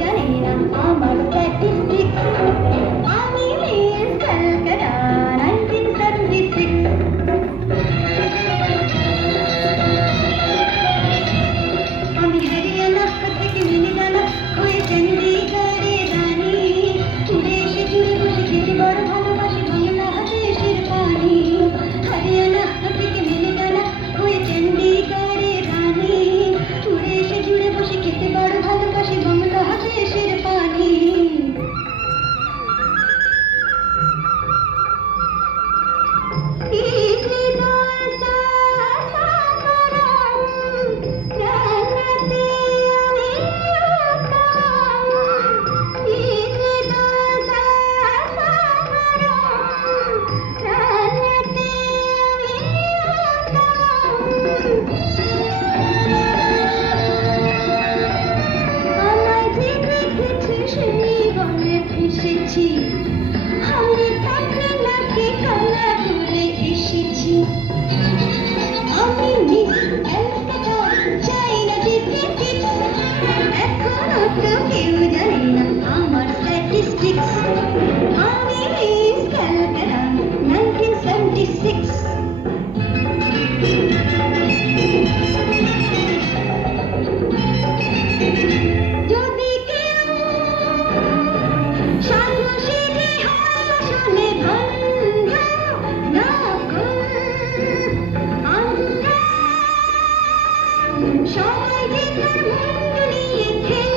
জানে না আমার statistics। আমি মিস ক্যালকাটা 1976। আমি হরিয়ানা থেকে মিলিগানা হয়ে চণ্ডীগড়ে রানী, উড়ে এসে জুড়ে বসে খেতে বড় ভালোবাসি বাংলাদেশের পানি। হরিয়ানা থেকে মিলিগানা হয়ে চণ্ডীগড়ে রানী, উড়ে এসে জুড়ে বসে খেতে বড় ভালোবাসি বাংলাদেশের পানি। ইডলি দোসা সাম্বর রান্নাতে আমি উত্তম। ইডলি দোসা সাম্বর রান্নাতে আমি উত্তম। আমায় যে দেখেছে সেই বলে ফেসেছি, আমি তাকে নাকি কালা করে এসেছি। আমি মিস ক্যালকাটা চাই না দিতে টিপস, এখনো তো কেউ জানে না আমার স্ট্যাটিস্টিক্স। আমি মিস ক্যালকাটা 1976। যদি কেউ সাহসী হাসলে ভন্ড নকল, আমরা সবাই যে তার মুন্ড নিয়ে খেলি।